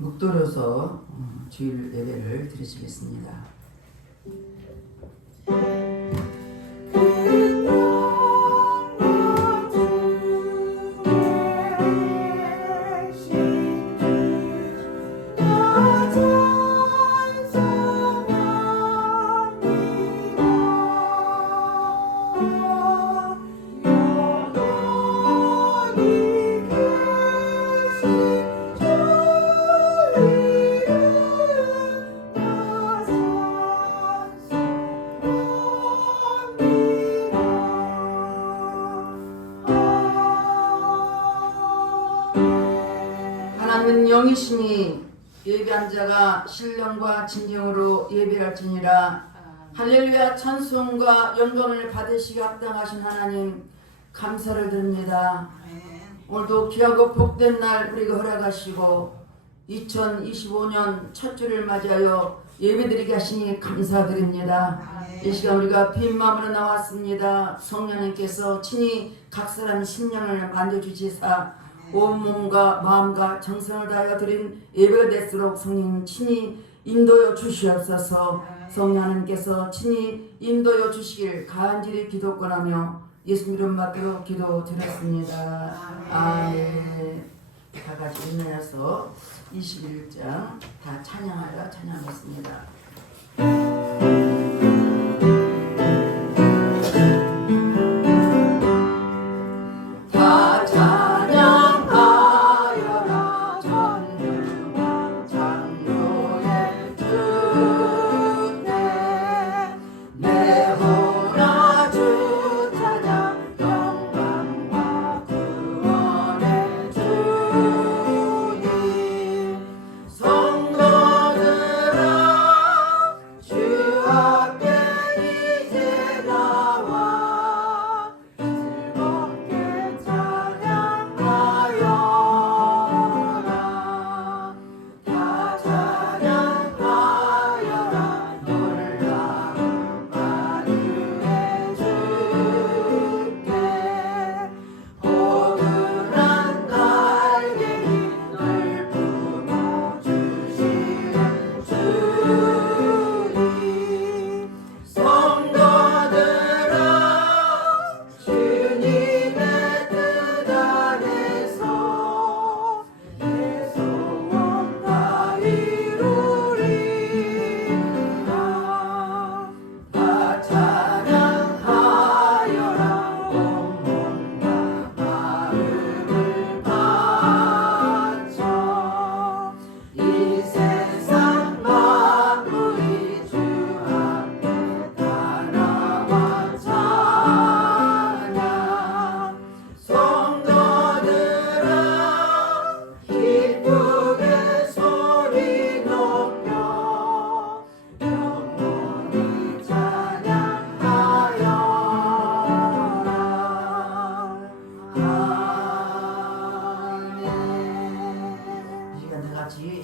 묵도려서 주일 예배를 드리시겠습니다. 하나님은 영이시니 예배한 자가 신령과 진정으로 예배할지니라. 할렐루야. 찬송과 영광을 받으시기 합당하신 하나님 감사를 드립니다. 오늘도 귀하고 복된 날 우리가 허락하시고 2025년 첫 주를 맞이하여 예배드리게 하시니 감사드립니다. 이 시간 우리가 빈 마음으로 나왔습니다. 성령님께서 친히 각설한 심령을 만져주시사 온몸과 마음과 정성을 다하여 드린 예배가 될수록 성령 친히 인도여 주시옵소서. 성령 하나님께서 친히 인도여 주시길 간절히 기도권하며 예수 이름 받들어 기도드렸습니다. 아멘. 다 같이 인내해서 21장 다 찬양하여 찬양하겠습니다.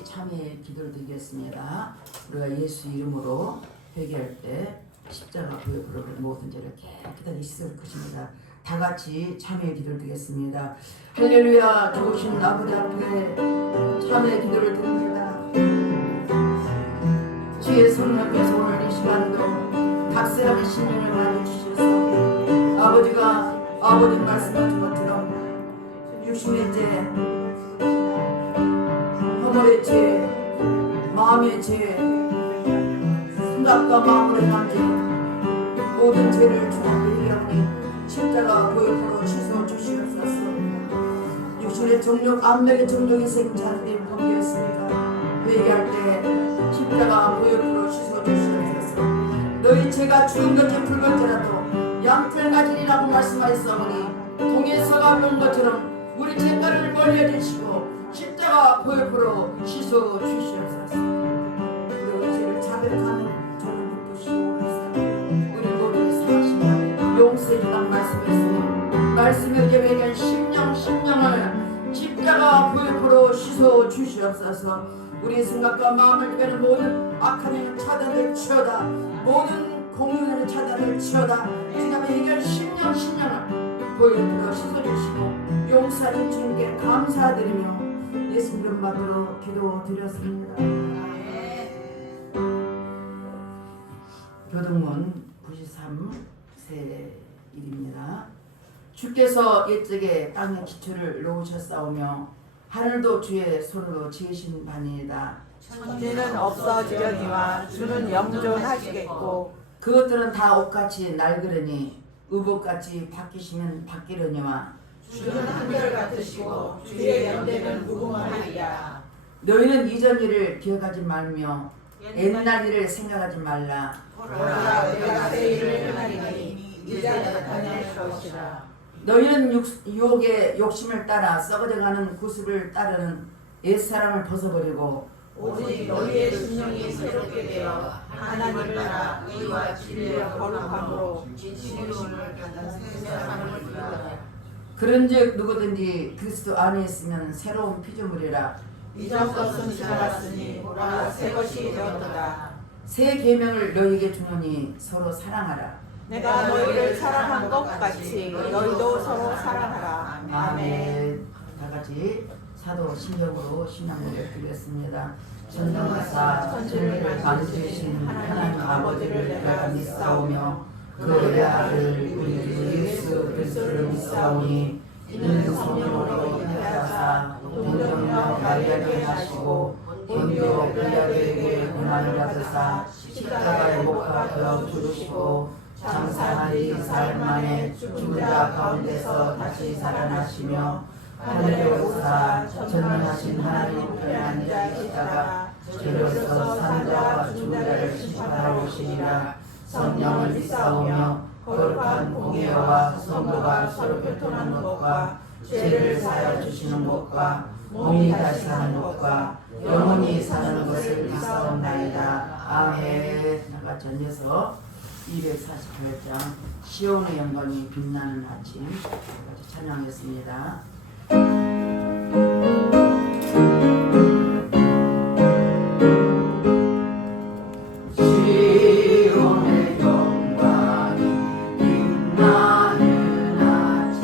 참회의 기도를 드리겠습니다. 우리가 예수 이름으로 회개할 때 십자가 부여 부르는 모든 죄를 깨끗하게 씻을 것입니다. 다 같이 참회의 기도를 드리겠습니다. 할렐루야. 좋으신 아버지 앞에 참회의 기도를 드립니다. 주의 성령께서 오늘 이 시간도 각설하게 신령을 맞아주셔서 아버지가 아버지 말씀하신 것처럼 육신의 죄, 허물의 죄, 마음의 죄, 생각과 마음으로 행한 죄, 모든 죄를 주 앞에 회개하니 십자가 보혈로 씻어 주시옵소서. 육신의 정욕, 안목의 정욕이 생자들이 범죄였습니다. 회개할 때 십자가 보혈로 씻어 주시옵소서. 너희 죄가 죽은 것이 붉을지라도 양털 가지리라고 말씀하셨사오니 동해서가 본 것처럼 우리 죄가를 멀리 해주시고 십자가 보혈로 씻어 주시옵소서. 우리 죄를 자백하는 저를 붙드시고 우리 모두 사하시며 용서해 주란 말씀했으니 말씀을 계획한 심령을 십자가 보혈로 씻어 주시옵소서. 우리 생각과 마음을 지배하는 모든 악한 일을 차단을 치워다, 모든 공륜을 차단을 치워다 지금의 해결 심령을 보혈로 씻어주시고 용서하는 주님께 감사드리며 예수 이름 받들어 기도드렸습니다. 교동문 93세일입니다. 주께서 옛적에 땅의 기초를 놓으셨사오며 하늘도 주의 손으로 지으신 바니이다. 천지는 없어지려니와 주는 영존하시겠고 그것들은 다 옷같이 낡으려니 의복같이 바뀌시면 바뀌려니와 주는 한결같으시고 주의 연대는 무궁하리라. 너희는 이전 일을 기억하지 말며 옛날 일을 생각하지 말라. 보라 내가 새 일을 행하리니 이제 나타낼 것이라. 너희는 유혹의 욕심을 따라 썩어져가는 구습을 따르는 옛사람을 벗어버리고 오직 너희의 심령이 새롭게 되어 하나님을 따라 의와 진리와 거룩함으로 진실을 받는 새 사람을 이루라. 그런즉 누구든지 그리스도 안에 있으면 새로운 피조물이라. 이전 것은 지나갔으니 보라 새 것이 되었도다. 새 계명을 너희에게 주노니 서로 사랑하라. 내가 너희를 사랑한 것 같이 너희도 서로 사랑하라. 아멘. 다 같이 사도 신경으로 신앙을 드리겠습니다. 전능하사 천지를 만드신 하나님 아버지를 내가 믿사오며 그의 아들 우리 주 예수 그리스도를 믿사오니 이는 성령으로 인하여사 동정녀 마리아에게 하시고 본디오 빌라도에게 고난을 받으사 십자가에 못 박혀 죽으시고 장사하리 사흘 만에 죽은 자 가운데서 다시 살아나시며 하늘에 오사 전능하신 하나님 우편에 앉아 계시다가 저로서 사는 자와 죽은 자를 심판하러 오시니라. 성령을 믿사오며 거룩한 공예와 성도가 서로 교통하는 것과 죄를 사하여 주시는 것과 몸이 다시 사는 것과 영원히 사는 것을 믿사옵나이다. 아멘. 나같이 앉아서 248장 시온의 영광이 빛나는 아침 같이 찬양했습니다. 시온의 영광이 빛나는 아침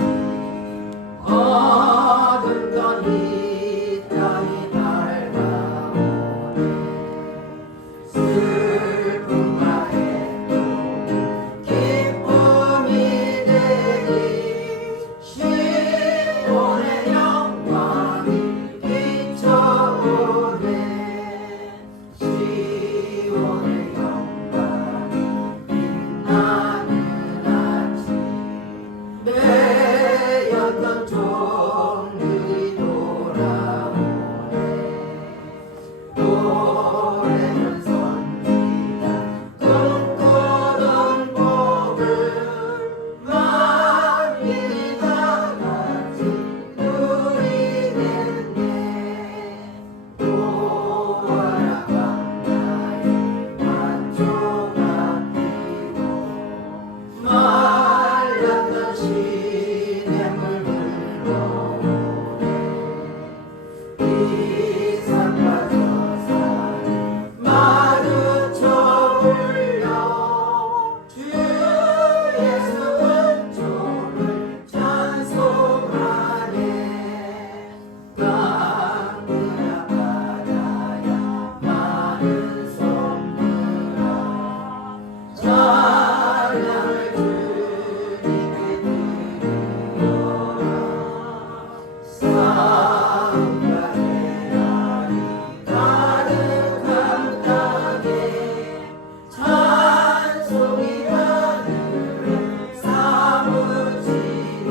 어둡던 이 땅이 밝아오네. 슬픔과 해도 기쁨이 되니 시온의 영광이 비춰오네. 시온의 영광이 빛나는 아침 매였던 종들이 돌아오네. 노래는 선지자 꿈꾸던 복을 만민이 다 같이 누리겠네. 노아라 광야에 만초가 피고 말랐던 시냇물 흘러오네. 이 산과 저 산이 마주쳐 울려 주 예수 은총을 찬송하네. 땅이야 바다야 많은 선물아 찬양을 주님께 드리노라. 싸움과 대란이 가득한 땅에 찬송이 하늘에 사무치네.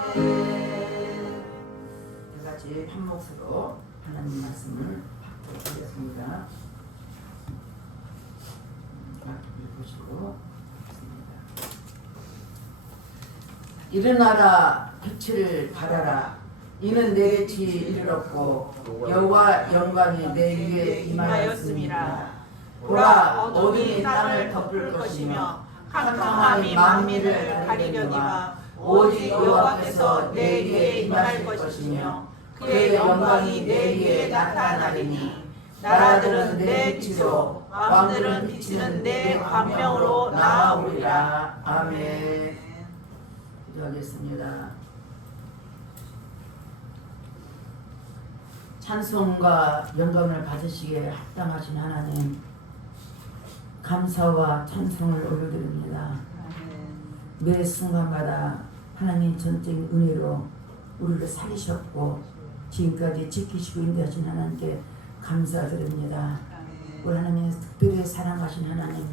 아멘. 다 같이 한 몫으로 하나님 말씀을 받도록하겠습니다. 읽으시고 있습니다. 일어나라 빛을 발하라. 이는 내 지 이르렀고 여호와 영광이 내 위에 임하였습니다. 보라 어둠이 땅을 덮을 것이며 캄캄함이 만민을 가리려니와 오직 여호와께서 내 위에 임하실 것이며 그의 영광이 내 위에 나타나리니 나라들은 내 빛으로 왕들은 비치는 내 광명으로 나아오리라. 아멘. 기도하겠습니다. 찬송과 영광을 받으시기에 합당하신 하나님, 감사와 찬송을 올려드립니다. 매 순간마다 하나님 전적인 은혜로 우리를 살리셨고 지금까지 지키시고 인도하신 하나님께 감사드립니다. 우리 하나님 특별히 사랑하신 하나님,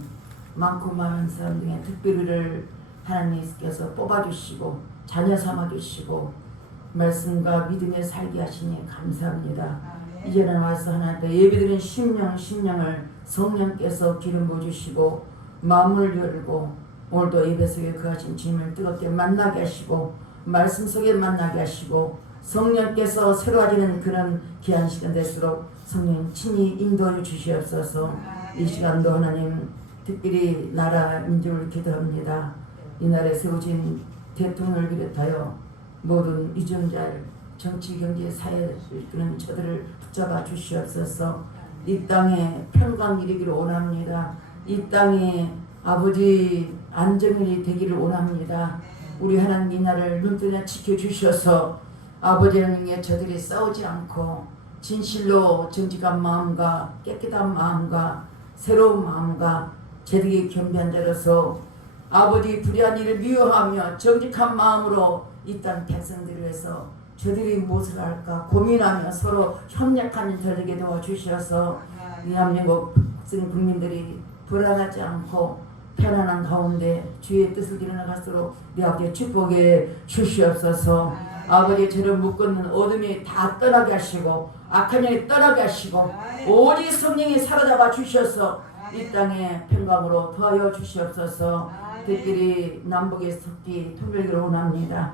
많고 많은 사람 중에 특별히를 하나님께서 뽑아주시고 자녀 삼아주시고 말씀과 믿음에 살게 하시니 감사합니다. 이제는 와서 하나님께 예배드린 심령을 성령께서 기름 부어주시고 마음을 열고 오늘도 예배 속에 거하신 주님을 뜨겁게 만나게 하시고 말씀 속에 만나게 하시고 성령께서 새로워지는 그런 귀한 시간 될수록 성령 친히 인도해 주시옵소서. 이 시간도 하나님 특별히 나라 민족을 기도합니다. 이 나라에 세워진 대통령을 비롯하여 모든 유정자를 정치, 경제, 사회 그런 저들을 붙잡아 주시옵소서. 이 땅에 평강 이루기를 원합니다. 이 땅에 아버지 안정이 되기를 원합니다. 우리 하나님 이 나라를 눈뜨냐 지켜주셔서 아버지를 위해 저들이 싸우지 않고 진실로 정직한 마음과 깨끗한 마음과 새로운 마음과 제대로 겸비한 자로서 아버지 불의한 일을 미워하며 정직한 마음으로 이 땅 백성들을 위해서 저들이 무엇을 할까 고민하며 서로 협력하는 저에게 도와주셔서 대한민국 국민들이 불안하지 않고 편안한 가운데 주의 뜻을 이루어갈수록 내 아버지의 축복에 주시옵소서. 아버지 저를 묶는 어둠이 다 떠나게 하시고 악한 영이 떠나게 하시고 오직 성령이 사로잡아 주셔서 이 땅에 평강으로 더하여 주시옵소서. 특별히 남북의 섭기 통일기를 원합니다.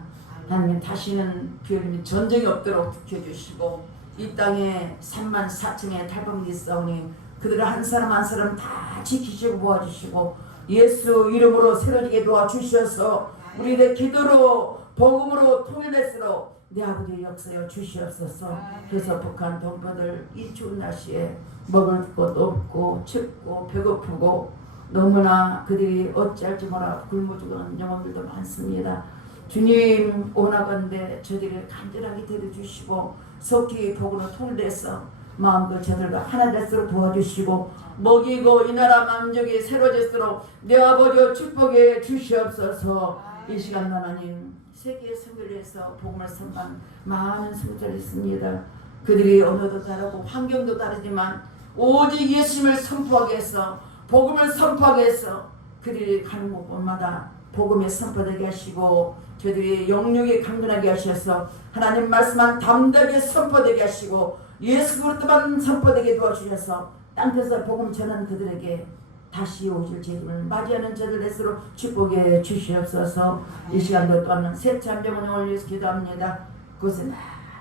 하나님 다시는 비올림이 전쟁이 없도록 지켜주시고 이 땅에 3만 4천의 탈북민이 있사오니 그들을 한 사람 한 사람 다 지키시고 모아주시고 예수 이름으로 새로지게 도와주셔서 우리의 기도로 복음으로 통일될수록 내 아버지 역사여 주시옵소서. 그래서 북한 동포들 이 추운 날씨에 먹을 것도 없고 춥고 배고프고 너무나 그들이 어찌할지 몰라 굶어 죽어가는 영혼들도 많습니다. 주님 원하건대 저들을 간절하게 들어주시고 속히 복으로 통일돼서 마음껏 저들과 하나 될수록 도와주시고 먹이고 이 나라 만족이 새로질수록 내 아버지의 축복에 주시옵소서. 이 시간 하나님 세계 선교를 해서 복음을 선포한 많은 선교사들이 있습니다. 그들이 언어도 다르고 환경도 다르지만 오직 예수님을 선포하게 해서 복음을 선포하게 해서 그들이 가는 곳마다 복음에 선포되게 하시고 저들이 영육에 강건하게 하셔서 하나님 말씀만 담대하게 선포되게 하시고 예수 그리스도만 선포되게 도와주셔서 땅에서 복음 전하는 그들에게 다시 오실 주님을 맞이하는 저들 될수록 축복해 주시옵소서. 이 시간도 또한 세참 영혼을 올려서 기도합니다. 그것은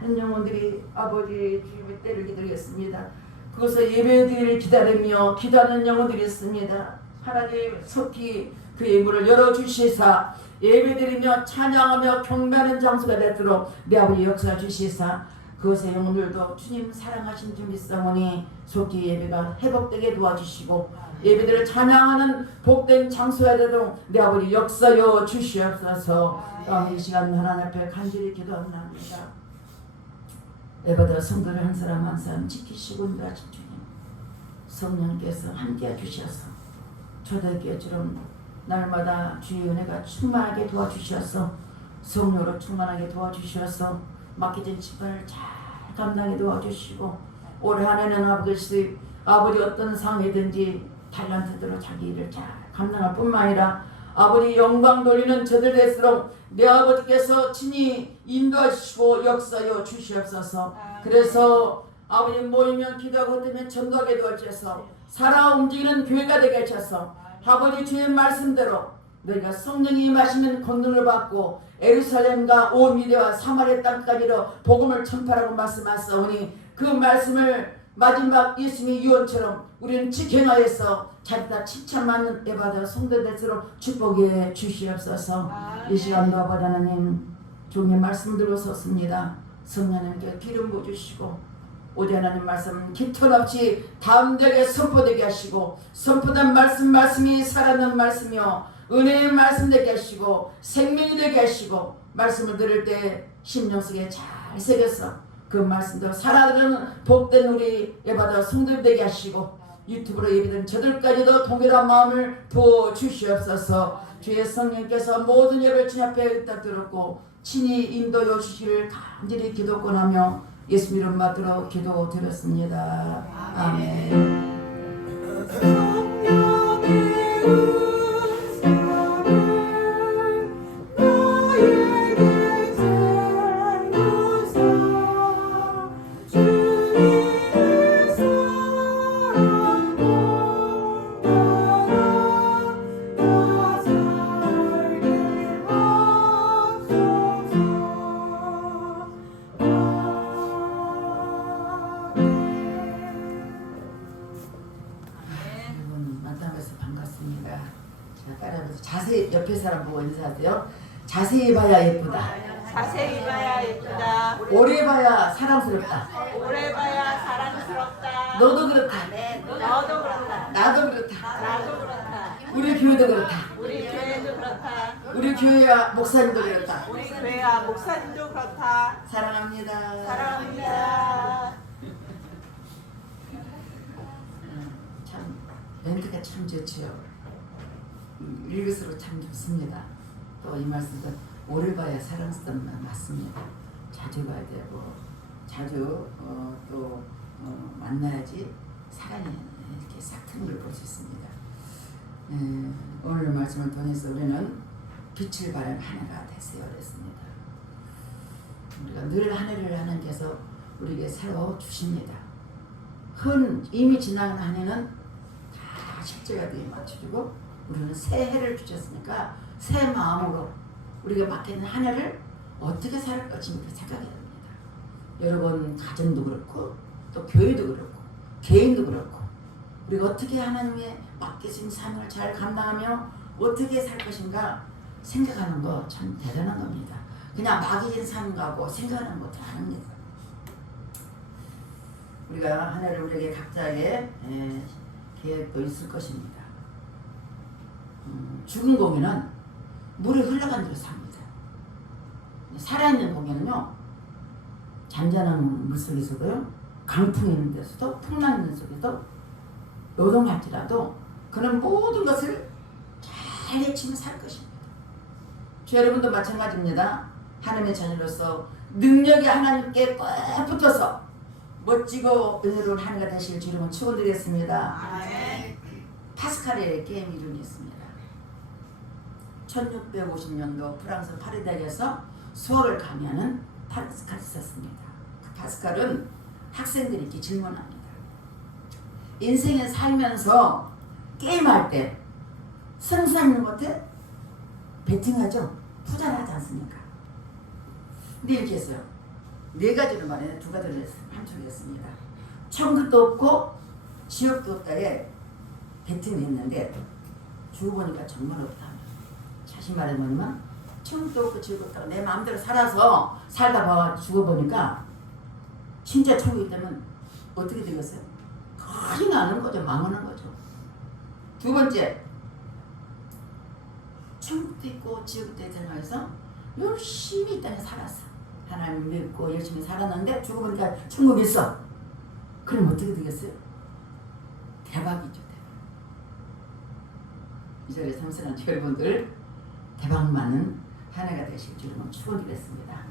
많은 영혼들이 아버지 주님의 때를 기다리겠습니다. 그것을 예배드리를 기다리며 기도하는 영혼들이 있습니다. 하나님 속히 그 예물을 열어주시사 예배드리며 찬양하며 경배하는 장소가 되도록 내 아버지 역사 주시사 그것의 영혼들도 주님 사랑하신 주 믿사오니 속히 예배가 회복되게 도와주시고 예배들을 찬양하는 복된 장소가 되도록 내 아버지 역사여 주시옵소서. 이 시간 하나님 앞에 간절히 기도합니다. 예배들 성도를 한 사람 한 사람 지키시고 인도하신 주님 성령께서 함께해 주셔서 초대교회처럼 날마다 주의 은혜가 충만하게 도와주셔서 성령으로 충만하게 도와주셔서 맡겨진 집안을 잘 감당해 도와주시고 올해 한 해는 아버지 어떤 상황이든지 탤런트대로 자기 일을 잘 감당할 뿐만 아니라 아버지 영광 돌리는 저들 될수록 내 아버지께서 친히 인도하시고 역사여 주시옵소서. 그래서 아버지 모이면 기도하고 뜨면 전도하게 도와주셔서 살아 움직이는 교회가 되게 하셔서 아버지 주의 말씀대로 너희가 성령이 임하시면 권능을 받고 예루살렘과 온 유대와 사마리아 땅까지로 복음을 전파하라고 말씀하사오니 그 말씀을 마지막 예수님의 유언처럼 우리는 직행하여서 자기가 칭찬받는 예배받아 성도될수록 축복해 주시옵소서. 이 시간도 아버지 하나님 종의 말씀 들어섰습니다. 성령님께 기름 부어주시고 오직 하나님 말씀 깃털 없이 담대하게 선포되게 하시고 선포된 말씀이 살아있는 말씀이요 은혜의 말씀 되게 하시고 생명이 되게 하시고 말씀을 들을 때 심령 속에 잘 새겨서 그 말씀대로 살아들은 복된 우리 예받아 성도들 되게 하시고 유튜브로 예배드린 저들까지도 동일한 마음을 부어 주시옵소서. 주의 성령께서 모든 예배를 주님 앞에 의탁드렸고 친히 인도해 주시기를 간절히 기도권하며 예수 이름 받들어 기도드렸습니다. 아멘. 만나면서 반갑습니다. 자, 따라서 자세히 옆에 사람 보고 인사하세요. 자세히 봐야 예쁘다. 자세히 봐야 예쁘다. 오래 봐야 사랑스럽다. 오래 봐야 사랑스럽다. 너도 그렇다. 너도 그렇다. 나도 그렇다. 나도 그렇다. 우리 교회도 그렇다. 우리 교회도 그렇다. 우리 교회와 목사님도 그렇다. 우리 교회와 목사님도 그렇다. 사랑합니다. 사랑합니다. 참 멘트가 참 좋지요. 읽을수록 참 좋습니다. 또 이 말씀도 오래 봐야 사랑스럽다 맞습니다. 자주 봐야 되고 자주 만나야지 사랑이 이렇게 싹 트는 걸 볼 수 있습니다. 오늘 말씀을 통해서 우리는 빛을 발한 한 해가 되세요 그랬습니다. 우리가 늘 한 해를 하나님께서 우리에게 새로 주십니다. 이미 지나간 한 해는 다 십자가에 맞춰주고 우리는 새 해를 주셨으니까 새 마음으로 우리가 맡기는 한 해를 어떻게 살 것인가 생각해야 됩니다. 여러분 가정도 그렇고 또 교회도 그렇고 개인도 그렇고 우리가 어떻게 하나님의 맡기신 삶을 잘 감당하며 어떻게 살 것인가 생각하는 거 참 대단한 겁니다. 그냥 맡기신 삶하고 생각하는 것도 아닙니다. 우리가 한 해를 우리에게 각자의 계획도 있을 것입니다. 죽은 고기는 물이 흘러간 대로 삽니다. 살아있는 고기는요 잔잔한 물속에서도요 강풍이 있는 데서도 풍랑 있는 속에도 노동할지라도 그는 모든 것을 잘 헤치며 살 것입니다. 저 여러분도 마찬가지입니다. 하나님의 자녀로서 능력이 하나님께 꼭 붙어서 멋지고 은혜로운 한 해가 되실 주님은 축원드리겠습니다. 아멘. 파스칼의 게임 이름이 있습니다. 1650년도 프랑스 파리 대학에서 수어를 강의하는 파스칼이 있었습니다. 그 파스칼은 학생들이 이렇게 질문합니다. 인생에 살면서 게임할 때 승산하는 것 같아? 베팅하죠? 투자를 하지 않습니까? 근데 이렇게 했어요. 네 가지를 말해, 두 가지를 한쪽에 했습니다. 천국도 없고 지옥도 없다에 베팅을 했는데 죽어보니까 정말 없다. 자신 말해 뭐냐면 천국도 없고 지옥도 없다고 내 마음대로 살아서 살다 봐 죽어보니까 진짜 천국이 되면 어떻게 되겠어요? 큰일 나는 거죠. 망하는 거죠. 두 번째, 천국도 있고 지옥도 있다고 해서 열심히 이 땅에 살았어. 하나님 믿고 열심히 살았는데 죽어보니까 천국이 있어. 그럼 어떻게 되겠어요? 대박이죠. 대박. 이 자리에 참석한 여러분들 대박 많은 한 해가 되실 줄은 축원드리겠습니다.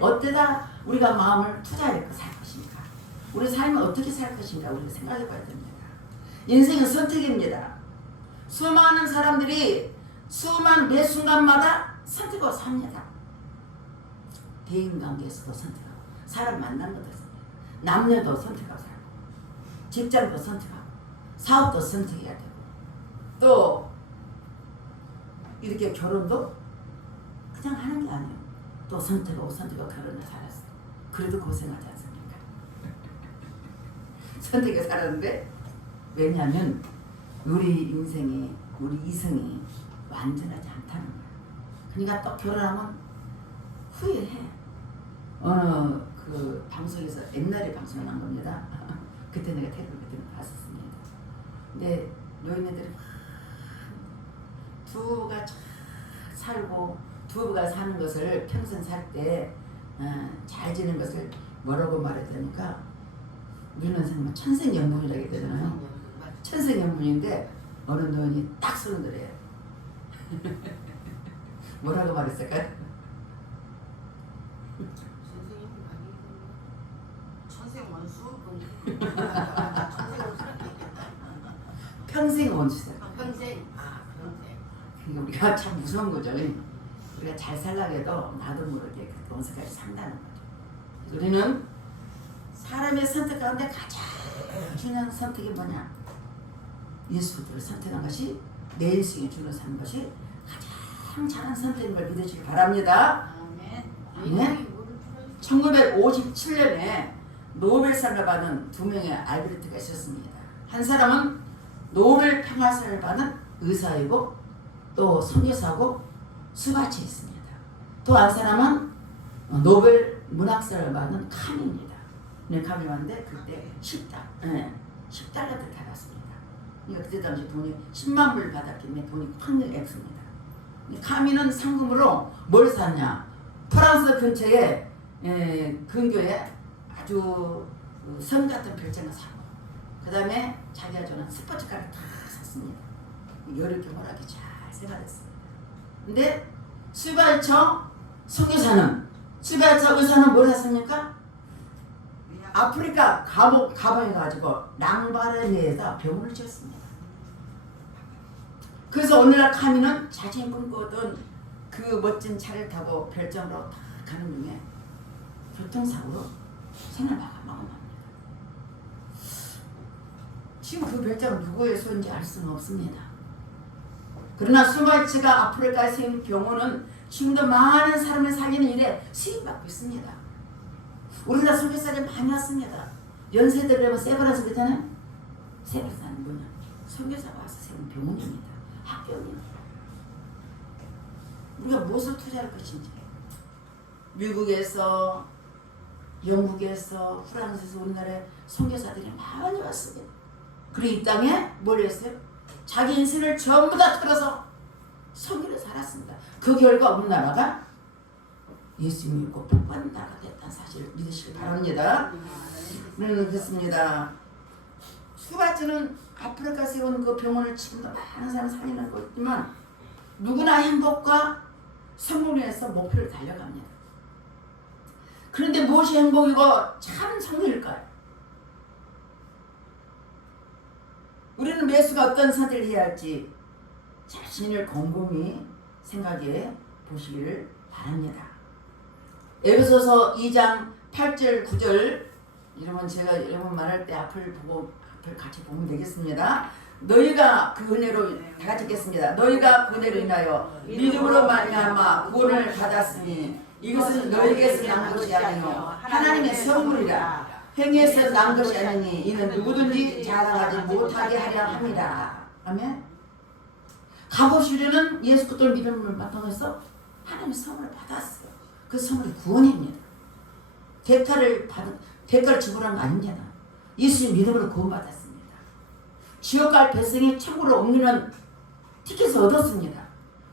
어때다 우리가 마음을 투자해 살 것인가? 우리 삶을 어떻게 살 것인가 우리가 생각해 봐야 됩니다. 인생은 선택입니다. 수많은 사람들이 매 순간마다 선택하고 삽니다. 대인관계에서도 선택하고 사람 만나는 것도 선택하고 남녀도 선택하고 살고 직장도 선택하고 사업도 선택해야 되고 또 이렇게 결혼도 그냥 하는 게 아니에요. 또 선택하고 결혼을 살았어. 그래도 고생하지 않습니까? 선택해 살았는데 왜냐하면 우리 인생이 우리 이성이 완전하지 않다는 거야. 그러니까 또 결혼하면 후회해. 어느 그 방송에서 옛날에 방송에 난 겁니다. 그때 내가 텔레비전을 봤었습니다. 근데 노인네들이 두부가 살고 두부가 사는 것을 평생 살 때 잘 지는 것을 뭐라고 말했다니까 우리는 정말 천생연분이라고 되잖아요. 천생연분인데 어느 노인이 딱 손을 들어요. 뭐라고 말했을까요? 천생 원수? 평생 원수다. 평생. 그게 우리가 참 무서운 거죠. 우리가 잘 살려고 해도 나도 모르게 그 원수까지 산다는 거죠. 우리는 사람의 선택 가운데 가장 중요한 선택이 뭐냐? 예수를 선택한 것이 내 인생에 주로 사는 것이 가장 잘한 선택인 걸 믿으시기 바랍니다. 네? 1957년에 노벨상을 받은 두 명의 알베르트가 있었습니다. 한 사람은 노벨 평화상을 받은 의사이고 또 선교사고 수바치 있습니다. 또 한 사람은 노벨 문학상을 받은 캄입니다. 네, 캄이 왔는데 그때 10달러를 받았습니다. 그때 당시 돈이 10만 불 받았기 돈이 큰 액수입니다. 카미는 상금으로 뭘 샀냐? 프랑스 근처에 근교에 아주 성 같은 별장을 사고 그 다음에 자기가 좋아하는 스포츠카를 다 샀습니다. 여름 겨울하게 잘 생활했습니다. 근데 수발처 선교사는 수발처 의사는 뭘 샀습니까? 아프리카 가방에 가지고 랑바르니에다 병원을 지었습니다. 그래서 오늘날 카미는 자신이 꿈꾸던 그 멋진 차를 타고 별장으로 다 가는 중에 교통사고로 생을 마감합니다. 지금 그 별장은 누구의 손인지 알 수는 없습니다. 그러나 수발치가 아프리카에 세운 병원은 지금도 많은 사람을 살리는 일에 쓰임받고 있습니다. 우리나라 선교사들이 많이 왔습니다. 연세대라면 세브란스 그잖아요. 세브란스는 뭐냐? 선교사가 와서 세운 병원입니다. 학교입니다. 우리가 무엇을 투자할 것인지 미국에서 영국에서 프랑스에서 우리나라에 선교사들이 많이 왔습니다. 그리고 이 땅에 뭘 했어요? 자기 인생을 전부 다 털어서 선교를 살았습니다. 그 결과 우리나라가 예수 믿고 복받는 나라가 됐다는 사실을 믿으시기 바랍니다. 그렇습니다. 수바츠는 아프리카 세운 그 병원을 지금도 많은 사람 살리는 거 있지만 누구나 행복과 성공을 위해서 목표를 달려갑니다. 그런데 무엇이 행복이고 참 성공일까요? 우리는 매수가 어떤 선택을 해야 할지 자신을 곰곰이 생각해 보시기를 바랍니다. 에베소서 2장 8절 9절 이러면 제가 여러분 말할 때 앞을 같이 보면 되겠습니다. 너희가 그 은혜로 다 같이 읽겠습니다. 너희가 그 은혜로 인하여 믿음으로 말미암아 구원을 받았으니 이것은 너희에게서 난 것이 아니요 하나님의 선물이라. 행위에서 난 것이 아니니 이는 누구든지 자랑하지 못하게 하려 합니다. 아멘. 가보시려는 예수 그리스도를 믿음을 바탕해서 하나님의 선물을 받았어요. 그 선물이 구원입니다. 대가를 지불한 거 아닙니다. 예수님 믿음으로 구원받았습니다. 지옥 갈 백성이 천국으로 옮기는 티켓을 얻었습니다.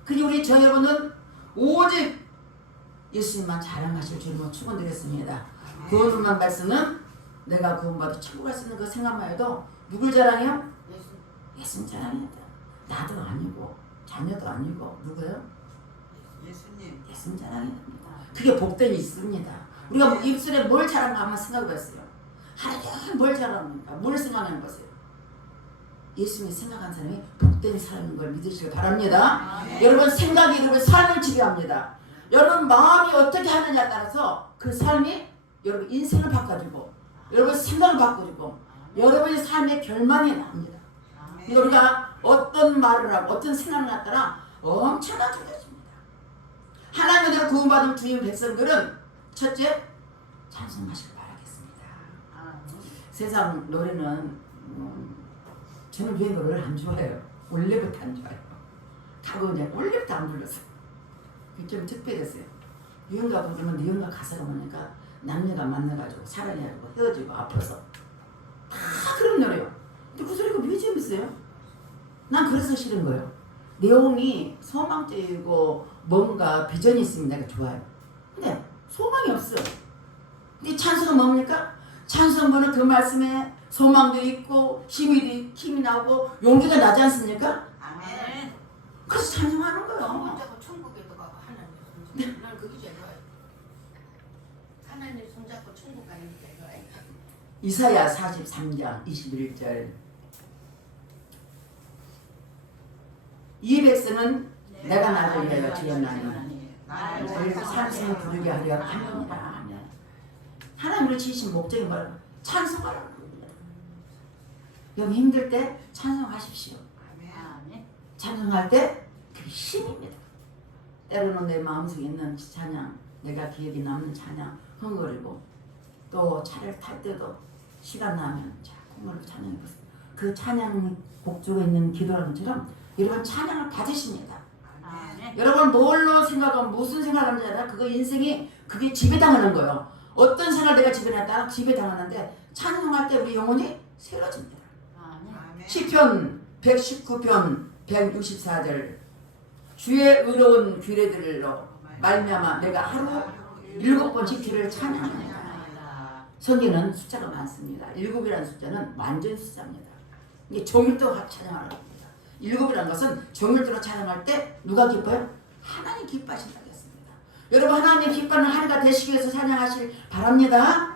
그리고 우리 저 여러분은 오직 예수님만 자랑하실 줄로 축원드렸습니다. 구원만 말씀은 내가 구원받아 천국 갈 수 있는 그 생각만 해도 누굴 자랑해요? 예수님 자랑입니다. 나도 아니고 자녀도 아니고 누구요? 예수님 자랑입니다. 그게 복된이 있습니다. 우리가 입술에 뭘 자랑하면 한번 생각해봤어요. 하나님 뭘 자랑합니까? 뭘 생각하는 것이에요? 예수님이 생각한 사람이 복된 사람인 걸 믿으시길 바랍니다. 여러분 생각이 여러분 삶을 지배합니다. 여러분 마음이 어떻게 하느냐에 따라서 그 삶이 여러분 인생을 바꿔주고 여러분 생각을 바꿔주고 여러분의 삶의 결말이 납니다. 우리가 어떤 말을 하고 어떤 생각을 하더라 엄청나게 중요합니다. 하나님을 구원받은 주인 백성들은 첫째 찬송하시길 바라겠습니다. 세상 노래는 저는 왜 노래를 안 좋아해요. 원래부터 안 좋아해요. 가고 이제 원래부터 안 불렀어요. 좀 특별했어요. 유흥가 부르면 유흥가 가사가 뭐니까 남녀가 만나가지고 사랑해가지고 헤어지고 아파서 다 그런 노래요. 근데 그 소리가 왜 재밌어요? 난 그래서 싫은 거예요. 내용이 소망적이고 뭔가 비전이 있으면 내가 좋아요. 근데 소망이 없어요. 이 찬송은 뭡니까? 찬송은 그 말씀에 소망도 있고 힘이 나고 용기가 나지 않습니까? 아멘. 그래서 찬송하는 거예요. 손잡고 천국에도 가고 하나님 손잡고 난 그게 제일 좋아요. 하나님 손잡고 천국 가는 게 제일 좋아요. 이사야 43장 21절 이 백성은 내가 나를 위하여 지었나니 나를 찬송을 부르게 하려 함이니라. 하나님을 지으신 목적이 뭐라? 찬송하라는 겁니다. 여기 힘들 때 찬송하십시오. 아멘. 찬송할 때 그게 힘입니다. 때로는 내 마음속에 있는 찬양, 내가 기억이 남는 찬양 흥거리고 또 차를 탈 때도 시간 나면 자꾸 찬양해보세요. 그 찬양 곡조가 있는 기도라는 것처럼 여러분 찬양을 받으십니다. 아멘. 여러분 뭘로 생각하면 무슨 생각하는지 알아? 그거 인생이 그게 지배당하는 거예요. 어떤 생활 내가 지배했다? 지배당하는데 찬송할 때 우리 영혼이 새로집니다. 아멘. 시편 119편 164절 주의 의로운 규례들로 말미암아 내가 하루 7번 주를 찬양합니다. 성경은 숫자가 많습니다. 7이라는 숫자는 완전 숫자입니다. 이게 정일도 찬양하는 겁니다. 7이라는 것은 정일도로 찬양할 때 누가 기뻐요? 하나님 기뻐하신다고 했습니다. 여러분 하나님 기뻐하는 한 해가 되시기 위해서 찬양하실 바랍니다.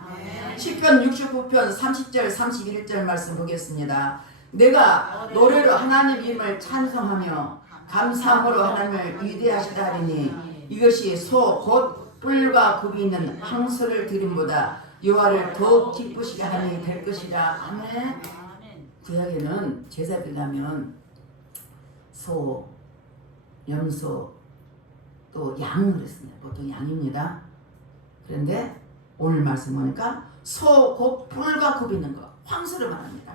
시편 69편 30절 31절 말씀 보겠습니다. 내가 노래로 하나님 이름을 찬송하며 감사함으로 하나님을 위대하시다 하리니 이것이 소 곧 뿔과 굽이 있는 황소를 드림보다 여호와를 더욱 기쁘시게 하니 될 것이라. 아멘. 구약에는 제사 드리려면 소, 염소, 또 양을 했습니다. 보통 양입니다. 그런데 오늘 말씀 보니까 소, 곧 뿔과 굽이 있는 거, 황소를 말합니다.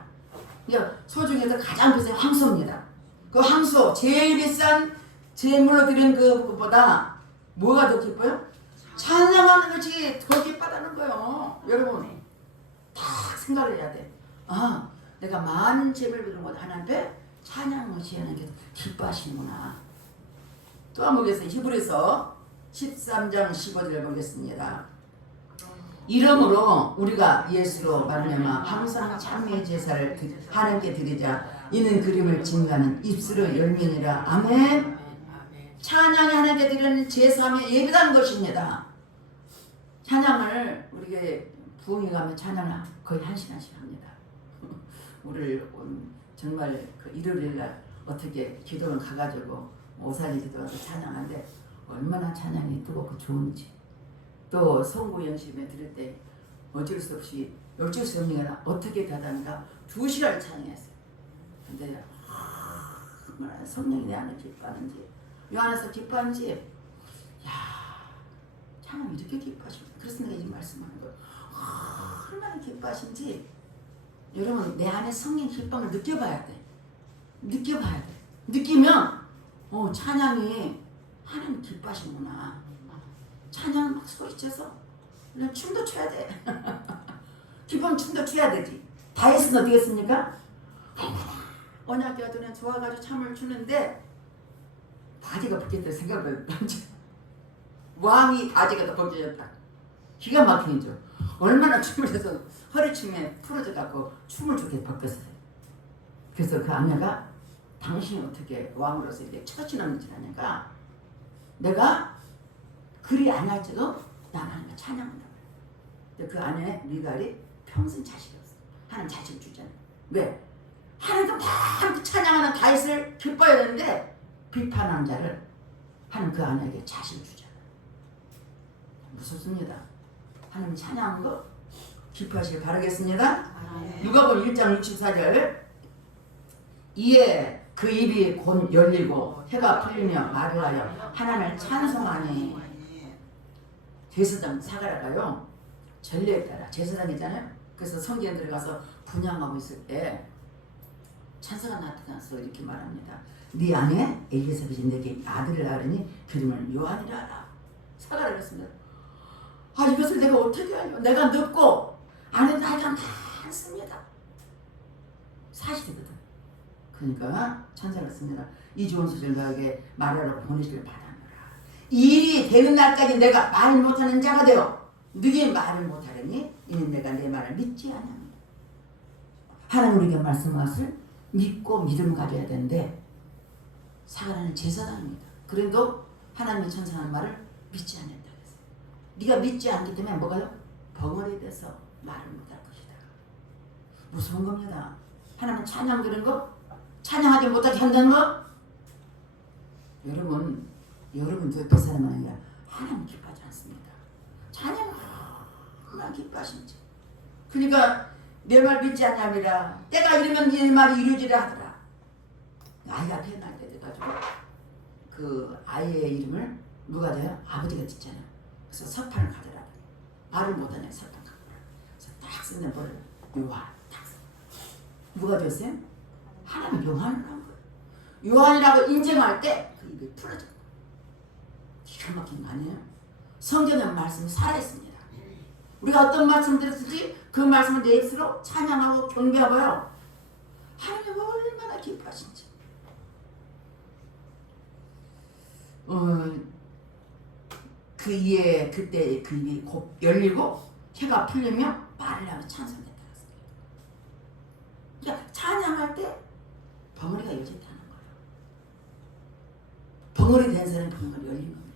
그러니까 소 중에서 가장 비싼 황소입니다. 그 황소, 제일 비싼 제물로 드린 그것보다 뭐가 더 기뻐요? 찬양하는 것이 더 기쁘다는 거예요. 여러분 다 생각을 해야 돼. 아, 내가 많은 제물을 드린 것보다 하나님께 찬양을 하는 게 기뻐하시는구나. 또 한 번 보겠습니다. 히브리서 13장 15절을 보겠습니다. 이러므로 우리가 예수로 말미암아 항상 참회의 제사를 하나님께 드리자. 이는 그림을 증거하는 입술의 열매니라. 아멘. 찬양이 하나님께 드리는 제사하면 예배한 것입니다. 찬양을 우리가 부흥회 가면 찬양을 거의 1시간씩 합니다. 우리 정말 그 일요일날 어떻게 기도를 가가지고 오사리 기도하고 찬양하는데 얼마나 찬양이 뜨겁고 좋은지, 또 성구 연습에 들을 때 어쩔 수 없이 없는 어떻게 가다니까 2시간을 찬양했어요. 근데 얼마나 성령이 내 안에 기뻐하는지, 요 안에서 기뻐하는지, 야, 찬양 이렇게 기뻐하십니다. 그래서 내가 이 말씀하는 거예요. 얼마나 기뻐하신지 여러분 내 안에 성령 기쁨을 느껴봐야 돼. 느껴봐야 돼. 느끼면 찬양이 하나님 기뻐하시는구나. 찬양 막 소리쳐서 그냥 춤도 춰야 돼. 기쁨 춤도 춰야 되지. 다윗은 어떻게 했습니까? 언약궤 아들은 좋아가지고 춤을 추는데 바지가 벗겼다 생각을 왕이 바지가 더 벗겨졌다. 기가 막힌 줄. 얼마나 춤을 해서 허리춤에 풀어져 갖고 춤을 좋게 벗겼어요. 그래서 그 아내가 당신이 어떻게 왕으로서 이렇게 처신하는 줄 아냐가, 내가 그리 안 할지도 나는 하나님을 찬양한다. 근데 그 아내 미갈이 평생 자식이 없어. 하나님 자식을 주잖아요. 왜? 하나님도 막 찬양하는 다윗을 기뻐해야 되는데 비판하는 자를 하나님 그 아내에게 자식을 주잖아요. 무섭습니다. 하나님 찬양한 거 기뻐하시길 바라겠습니다. 누가복음 1장 64절 이에 그 입이 곧 열리고 해가 풀리며 말을 하여 하나님을 찬송하니. 제사장 사가랴가요 전례에 따라 제사장이잖아요. 그래서 성전 들어가서 분향하고 있을 때 찬사가 나타나서 이렇게 말합니다. 네 아내 엘리사벳이 내게 아들을 낳으니 그름을 요한이라 하라. 사가라 그랬습니다. 아, 이것을 내가 어떻게 하냐. 내가 늙고 아내 나이가 많습니다. 사실이거든. 그러니까 찬사를 씁니다. 이 좋은 소식을 너에게 말하러 보내시길 바라노라. 이 일이 되는 날까지 내가 말 못하는 자가 되어 너희 말을 못하려니 이는 내가 내 말을 믿지 않으니. 하나님 우리에게 말씀한 것을 믿고 믿음 가져야 되는데 사관하는 제사장입니다. 그래도 하나님의 천사하는 말을 믿지 않는다 그랬어요. 네가 믿지 않기 때문에 뭐가요? 벙어리에 대해서 말을 못할 것이다. 무서운 겁니다. 하나님 찬양 드는 거, 찬양하지 못하게 한다는 거. 여러분 저 옆에 사람은 아니라 하나님 기뻐하지 않습니다. 찬양 얼마나 기뻐하신지. 그러니까 내 말 믿지 않냐미라. 때가 이르면 이 말이 이루어지라 하더라. 아이가 태어날 때 돼가지고 그 아이의 이름을 누가 돼요? 아버지가 짓잖아요. 그래서 서판을 가져라. 말을 못하냐 서판 가져라. 그래서 딱 쓰는 벌을 요한 딱 써. 누가 줬어요? 하나님 요한이라고 한 거예요. 요한이라고 인정할 때 그 입이 풀어져. 기가 막힌 거 아니에요? 성경의 말씀이 살아있습니다. 우리가 어떤 말씀 들었든지 그 말씀을 내 입으로 찬양하고 경배하고요. 하나님 얼마나 기뻐하신지. 그 이에 그때 그 입이 곧 열리고 혀가 풀리며 말을 하며 찬송했다. 그러니까 찬양할 때 벙어리가 열렸다는 거예요. 벙어리 된 사람이 벙어리 열린 겁니다.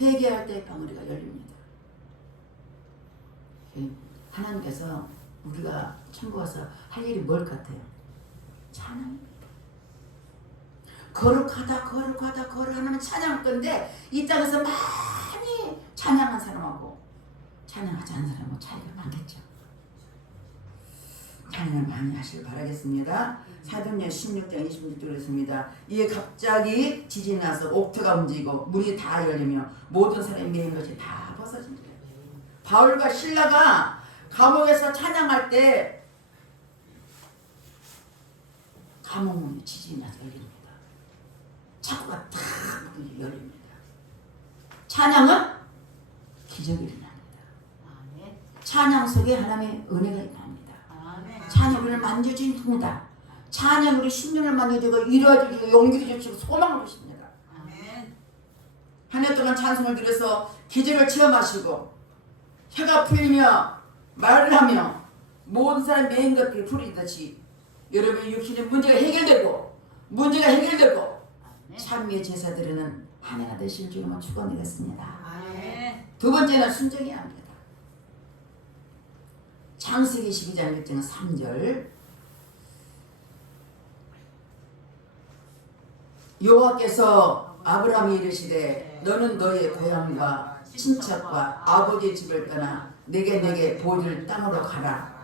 회개할 때 벙어리가 열립니다. 하나님께서 우리가 천국 와서 할 일이 뭘 같아요? 찬양입니다. 거룩하다 하나님 찬양할 건데 이 땅에서 많이 찬양한 사람하고 찬양하지 않은 사람하고 차이가 많겠죠. 찬양을 많이 하시길 바라겠습니다. 사도행전 16장 26절 그랬습니다. 이에 갑자기 지진이 나서 옥토가 움직이고 문이 다 열리며 모든 사람이 매인 것이 다 벗어진 거예요. 바울과 실라가 감옥에서 찬양할 때 감옥 문이 지진이 나서 열립니다. 창고가 탁 열립니다. 찬양은 기적이 일어납니다. 찬양 속에 하나님의 은혜가 일어납니다. 찬양 우리를 만져주신 분이다. 찬양 우리 심령을 만져주고 이루어주시고 용기를 주시고 소망을 주십니다. 한 해 동안 찬송을 드려서 기적을 체험하시고 혀가 풀리며 말을 하며 모든 사람 매인 것들이 풀리듯이 여러분의 육신의 문제가 해결되고 찬미의 제사드리는 한 해가 되실 줄만 축원드렸습니다. 두 번째는 순종해야 합니다. 창세기 12장 1장 3절 여호와께서 아브라함이 이르시되 너는 너의 고향과 친척과 아버지의 집을 떠나 내게 보여줄 땅으로 가라.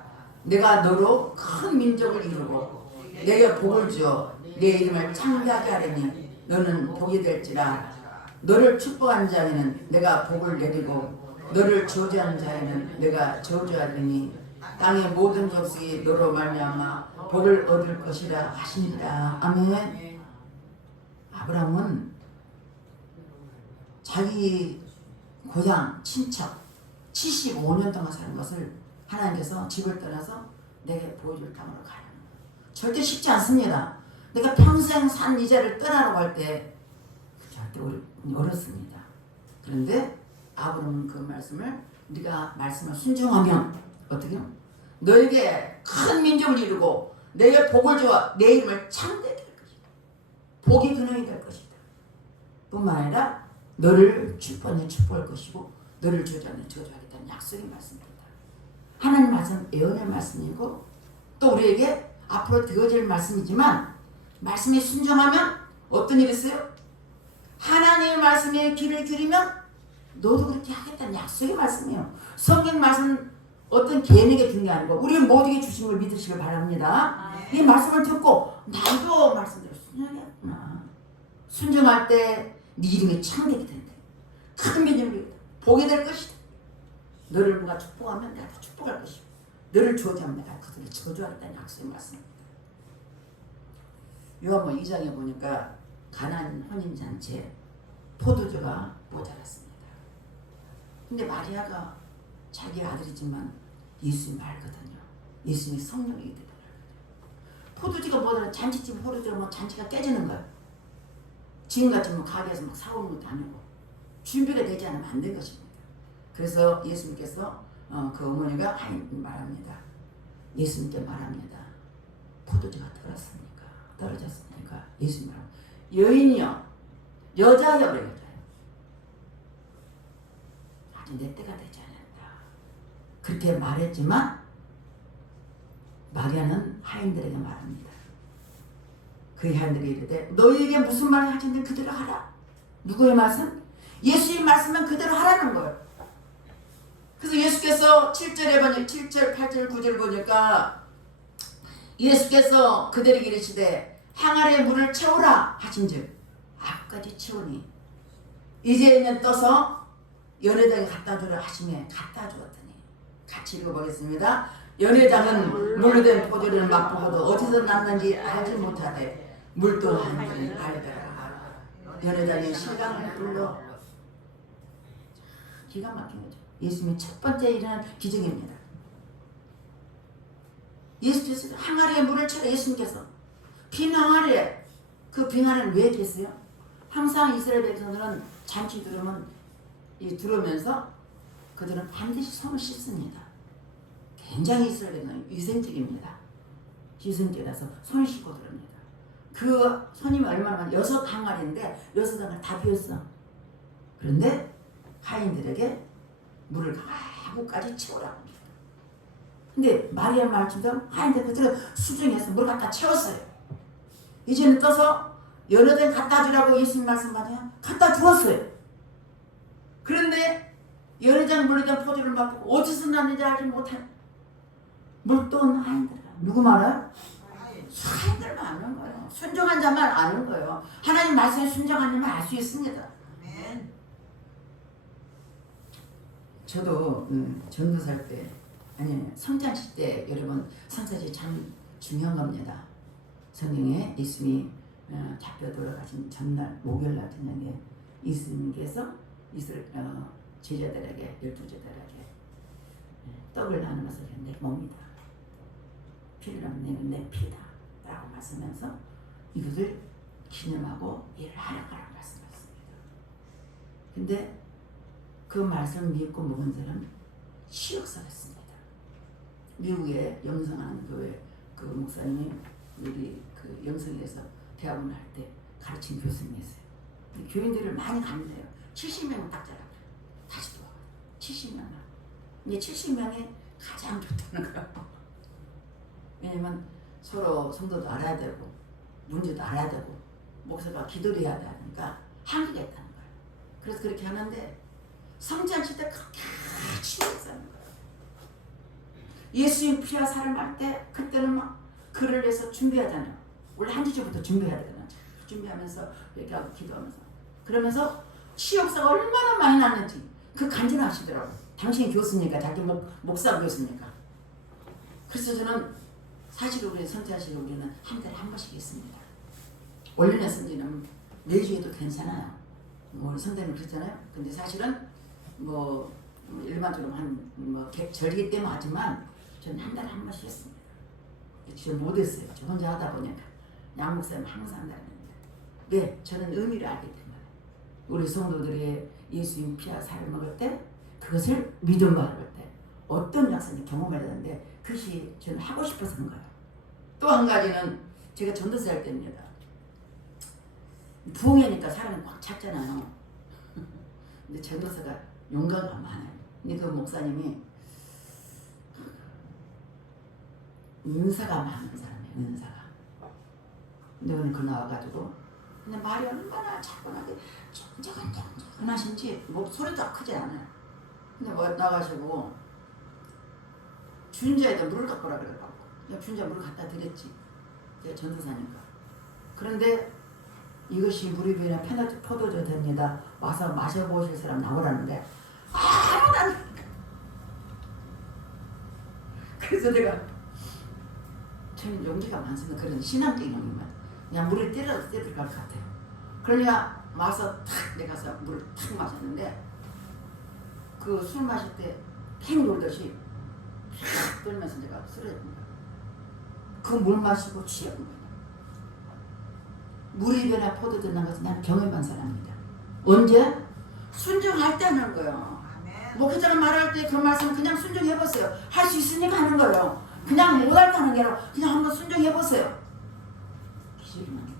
내가 너로 큰 민족을 이루고 내게 복을 주어 내 이름을 창대하게 하리니 너는 복이 될지라. 너를 축복한 자에는 내가 복을 내리고 너를 저주한 자에는 내가 저주하리니 땅의 모든 족속이 너로 말미암아 복을 얻을 것이라 하시니라. 아멘. 아브라함은 자기 고향 친척 75년 동안 사는 것을 하나님께서 집을 떠나서 내게 보여줄 땅으로 가라는 거예요. 절대 쉽지 않습니다. 내가 평생 산 이 자리를 떠나라고 할 때 절대 어렵습니다. 그런데 아브라함은 그 말씀을 네가 말씀을 순종하면 어떻게 해요? 너에게 큰 민족을 이루고 내게 복을 주어 내 이름을 창대하게 할 것이다. 복이 근원이 될 것이다. 뿐만 아니라 너를 축복할 것이고 너를 저주하겠다는 약속의 말씀입니다. 하나님 말씀 예언의 말씀이고 또 우리에게 앞으로 되어질 말씀이지만 말씀에 순종하면 어떤 일이 있어요? 하나님의 말씀에 귀를 기울이면 너도 그렇게 하겠다는 약속의 말씀이에요. 성경 말씀 어떤 개인에게 주는 게 아니고 우리는 모두에게 주신 걸 믿으시길 바랍니다. 이 말씀을 듣고 나도 말씀대로 순종하겠구나. 순종할 때 네 이름이 창대하게 된다. 큰 민족이 복이 될 것이다. 너를 누가 축복하면 내가 축복할 것이고 너를 저주하면 내가 그들을 저주하겠다는 약속의 말씀입니다. 요한복음 2장에 보니까 가나안 혼인잔치에 포도주가 모자랐습니다. 근데 마리아가 자기 아들이지만 예수님이 알거든요. 예수님이 성령이기 때문에 알거든요. 포도주가 모자라 잔치집 포도주가 뭐 잔치가 깨지는 거예요. 지금같이 뭐 가게에서 막 사오는 것도 아니고 준비가 되지 않으면 안 된 것입니다. 그래서 예수님께서 그 어머니가 말합니다. 예수님께 말합니다. 포도주가 떨어졌으니까 예수님 말합니다. 여인이여, 여자여, 그래, 여자여. 아직 내 때가 되지 않았다. 그렇게 말했지만 마리아는 하인들에게 말합니다. 그 하인들이 이르되 너희에게 무슨 말을 하든지 그대로 하라. 누구의 말씀? 예수의 말씀은 그대로 하라는 거예요. 그래서 예수께서 7절에 보니 7절, 8절, 9절 보니까 예수께서 그들에게 이르시되 항아리에 물을 채우라 하신즉 앞까지 채우니 이제는 떠서 연회장에 갖다 주라 하시며 갖다 주었더니 같이 읽어보겠습니다. 연회장은 물로 된 포도를 맛보고도 어디서 났는지 알지 못하되 물도 한 잔을 알더라. 연회장에 실강을 불러 기가 막힌 거죠. 예수님의 첫 번째 일어난 기적입니다. 예수께서 항아리에 물을 채워 예수님께서 빈 항아리에 그 빈 항아리는 왜 계세요? 항상 이스라엘 백성들은 잔치 들어오면서 그들은 반드시 손을 씻습니다. 굉장히 이스라엘 백성은 위생적입니다. 위생적이라서 손을 씻고 들어옵니다. 그 손이 얼마나 많아요? 6항아리인데 6항아리 다 비었어. 그런데 하인들에게 물을 가구까지 채우라고 합니다. 근데 마리아 말씀대로 하인들 그대로 수정해서 물 갖다 채웠어요. 이제는 떠서 여러 대 갖다 주라고 예수님 말씀하세요. 갖다 주었어요. 그런데 여러 잔 물에 든 포도를 맛보고 어디서 났는지 알지 못한 물돈 하인들. 누구 말아요? 하인들만 아는 거예요. 순종한 자만 아는 거예요. 하나님 말씀에 순종한 자만 알 수 있습니다. 저도 전도살 때 아니 성장식 때 여러분 성사시 참 중요한 겁니다. 성경에 예수님이 잡혀 돌아가신 전날 목요일날 저녁에 예수님께서 제자들에게 12제자들에게 떡을 나누면서 내 몸이다. 피를 나누면 내 피다 라고 말씀하면서 이것을 기념하고 일을 하라고 말씀하셨습니다. 근데 그 말씀을 믿고 먹은 사람은 치욕살했습니다. 미국의 영성하는 교회 그 목사님이 우리 그 영성에서 대학원을 할 때 가르친 교수님이었어요. 교인들을 많이 감내요. 70명은 딱 자라. 다시 또 70명. 이제 70명이 가장 좋다는 거예요. 왜냐면 서로 성도도 알아야 되고 문제도 알아야 되고 목사가 기도를 해야 되니까 한계가 있다는 거예요. 그래서 그렇게 하는데 성장식 때 그렇게 치욕사는 거예요. 예수님 피와 살을 말 때 그때는 막 글을 내서 준비하잖아요. 원래 한 주부터 준비해야 되거든요. 준비하면서 이렇게 하고 기도하면서 그러면서 치욕사가 얼마나 많이 났는지 그 간증하시더라고요. 당신이 교수니까 자기 목사 교수니까. 그래서 저는 사실 우리 성장식 우리는 한 달에 한 번씩 있습니다. 원래는 성지는 매주 해도 괜찮아요. 뭐 성대는 그렇잖아요. 근데 사실은 뭐 일반적으로 절기 때문에 하지만 저는 한 달에 한 번씩 했습니다. 진짜 못했어요. 저 혼자 하다 보니까 양 목사님 항상 한다는 겁니다. 왜? 저는 의미를 알기 때문에 우리 성도들이 예수님 피와 살을 먹을 때 그것을 믿음과 먹을 때 어떤 역사인지 경험해야 되는데 그것이 저는 하고 싶어서 한 거예요. 또 한 가지는 제가 전도사 할 때입니다. 부흥회니까 사람이 꽉 찼잖아요. 근데 전도사가 용가가 많아요. 근데 그 목사님이 은사가 많은 사람이에요. 은사가. 근데 오늘 그 나와가지고 근데 말이 얼마나 차분하게 쫀쫀쫀쫀하신지 목소리도 크지 않아요. 근데 뭐 나와가지고 준자에다 물을 갖고 오라 그래가지고 준자 물을 갖다 드렸지. 제가 전도사니까. 그런데 이것이 무리 위에 포도주 됩니다. 와서 마셔보실 사람 나오라는데 아무도 안 나니까. 그래서 내가 저는 용기가 많습니다. 그런 신앙적인 용기만. 그냥 물을 때려도 때릴 것 같아요. 그러니까 와서 탁 내가서 물을 탁 마셨는데 그 술 마실 때팽 돌듯이 탁 돌면서 내가 쓰러집니다. 그 물 마시고 취한 거예요. 물이 변화 포도주 난 것은 난 경험한 사람입니다. 언제? 순종할 때 하는 거예요. 목회자가 말할 때 그 말씀 그냥 순종해보세요. 할 수 있으니까 하는 거예요. 그냥 못할 거 하는 게 아니라 그냥 한번 순종해보세요. 기적이 납니다.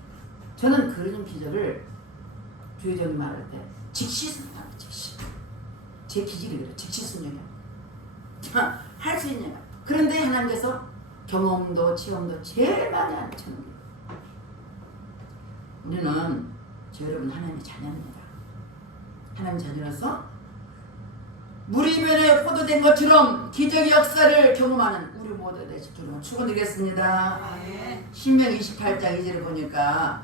저는 그런 기적을 주의적인 말할 때 즉시 순종합니다. 즉시. 제 기질이 그래요. 즉시 순종해요. 할 수 있냐. 그런데 하나님께서 경험도 체험도 제일 많이 하는 천국이에요. 우리는 저 여러분 하나님의 자녀입니다. 하나님 자녀로서 물이 면에 포도된 것처럼 기적의 역사를 경험하는 우리 모두 되시기를 축원드리겠습니다. 신명 28장 2절을 보니까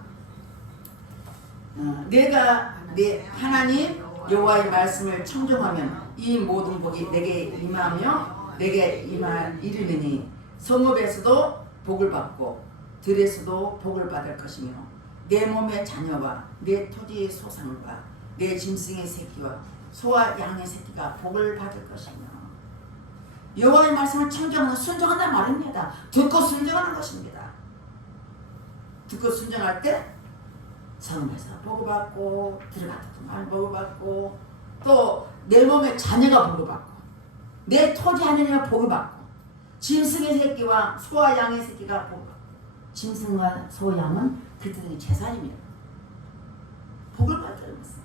내가 내 하나님 여호와의 말씀을 청종하면 이 모든 복이 내게 임하며 내게 이르느니 성읍에서도 복을 받고 들에서도 복을 받을 것이며 내 몸의 자녀와 내 토지의 소상과 내 짐승의 새끼와 소와 양의 새끼가 복을 받을 것이며 여호와의 말씀을 청정하는 순종한다는 말입니다. 듣고 순종하는 것입니다. 듣고 순종할 때 성에서 복을 받고 들어갔다도 말 복을 받고 또 내 몸의 자녀가 복을 받고 내 토지 하느님의 복을 받고 짐승의 새끼와 소와 양의 새끼가 복을 받고 짐승과 소 양은 그들의 재산입니다. 복을 받는 것입니다.